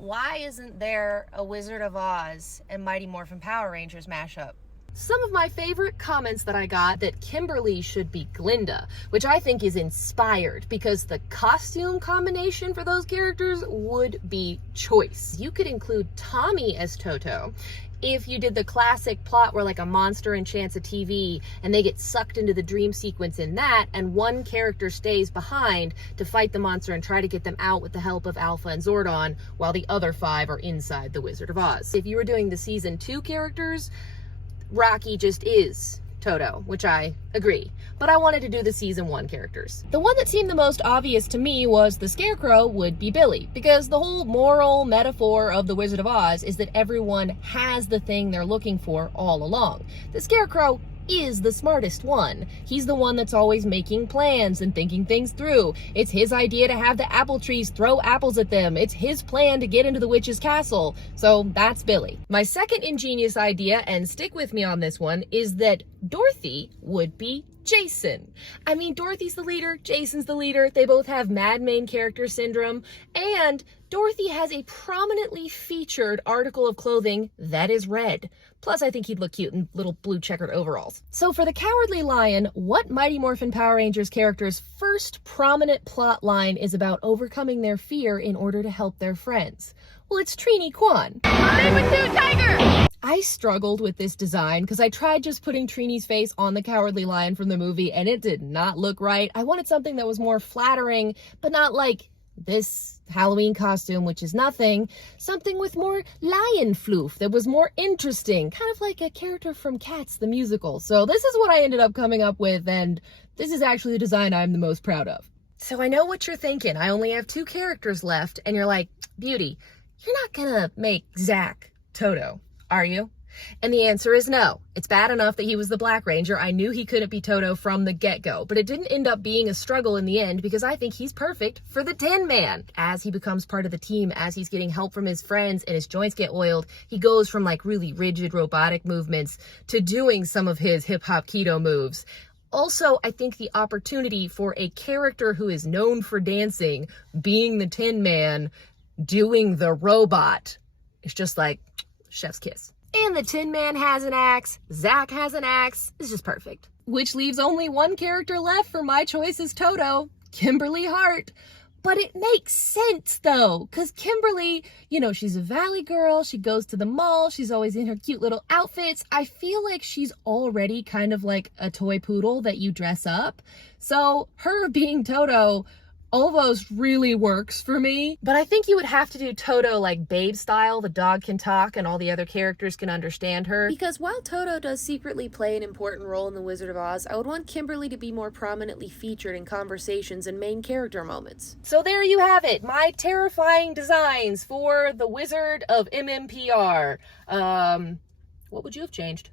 why isn't there a Wizard of Oz and Mighty Morphin Power Rangers mashup? Some of my favorite comments that I got that Kimberly should be Glinda, which I think is inspired because the costume combination for those characters would be choice. You could include Tommy as Toto if you did the classic plot where like a monster enchants a TV and they get sucked into the dream sequence in that, and one character stays behind to fight the monster and try to get them out with the help of Alpha and Zordon while the other 5 are inside the Wizard of Oz. If you were doing the season 2 characters, Rocky just is Toto, which I agree. But I wanted to do the season 1 characters. The one that seemed the most obvious to me was the Scarecrow would be Billy, because the whole moral metaphor of the Wizard of Oz is that everyone has the thing they're looking for all along. The Scarecrow is the smartest one. He's the one that's always making plans and thinking things through. It's his idea to have the apple trees throw apples at them. It's his plan to get into the witch's castle. So that's Billy. My second ingenious idea, and stick with me on this one, is that Dorothy would be Jason. I mean, Dorothy's the leader, Jason's the leader. They both have mad main character syndrome, and Dorothy has a prominently featured article of clothing that is red. Plus, I think he'd look cute in little blue checkered overalls. So for the Cowardly Lion, what Mighty Morphin Power Rangers character's first prominent plot line is about overcoming their fear in order to help their friends? Well, it's Trini Kwan. Saber-tooth tiger! I struggled with this design because I tried just putting Trini's face on the Cowardly Lion from the movie and it did not look right. I wanted something that was more flattering, but not like this Halloween costume, which is nothing. Something with more lion floof that was more interesting, kind of like a character from Cats the musical. So this is what I ended up coming up with, and this is actually the design I'm the most proud of. So I know what you're thinking. I only have 2 characters left, and you're like, Beauty, you're not gonna make Zach Toto, are you? And the answer is no. It's bad enough that he was the Black Ranger. I knew he couldn't be Toto from the get-go, but it didn't end up being a struggle in the end because I think he's perfect for the Tin Man. As he becomes part of the team, as he's getting help from his friends and his joints get oiled, he goes from like really rigid robotic movements to doing some of his hip-hop keto moves. Also, I think the opportunity for a character who is known for dancing, being the Tin Man, doing the robot, is just like chef's kiss. And the Tin Man has an axe, Zach has an axe, it's just perfect. Which leaves only 1 character left for my choice as Toto, Kimberly Hart. But it makes sense though, because Kimberly, you know, she's a valley girl, she goes to the mall, she's always in her cute little outfits. I feel like she's already kind of like a toy poodle that you dress up. So her being Toto almost really works for me. But I think you would have to do Toto like Babe style, the dog can talk and all the other characters can understand her. Because while Toto does secretly play an important role in The Wizard of Oz, I would want Kimberly to be more prominently featured in conversations and main character moments. So there you have it, my terrifying designs for The Wizard of MMPR. What would you have changed?